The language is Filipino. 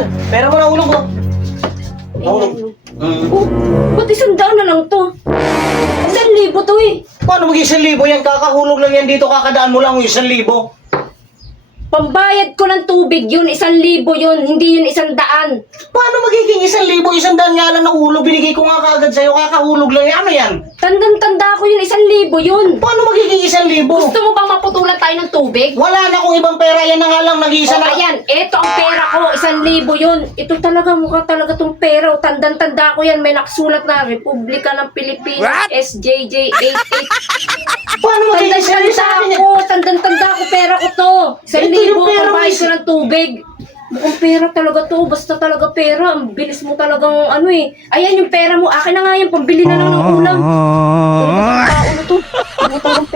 Mahal. Pera mo na ulog mo. Nahulog. Mm. Oh, ba't isang daan na lang to? Isang libo to eh. Paano mag isang libo yan? Kakahulog lang yan dito, kakadaan mo lang yung isang libo. Pambayad ko ng tubig yun, isang libo yun, hindi yun isang daan. Paano magiging isang libo? Isang daan nga lang na ulog. Binigay ko nga kaagad sa'yo, kakahulog lang yan. Ano yan? Tandang-tanda ko yun, isang libo yun. Paano magiging isang libo? Gusto mo bang tayo ng tubig? Wala na kung ibang pera, yan na nga lang nag-iisa na. ayan, eto ang pera ko, isang libo yun. Ito talaga, mukha talaga tong pera. O, Tandang-tanda ko yan, may nakasulat na Republika ng Pilipinas, SJJ 88. Paano magiging libo sa Tandang-tanda akin yan? ko, tandang-tanda ko, pera ko to. Isang Ito yung libo, pera mo, pambayad is- ko ng tubig. Mukhang pera talaga to, basta talaga pera. Ang bilis mo talagang ano eh. Ayan yung pera mo, akin na nga yan, pambili na lang ng ulam. Ano to? Ano pera?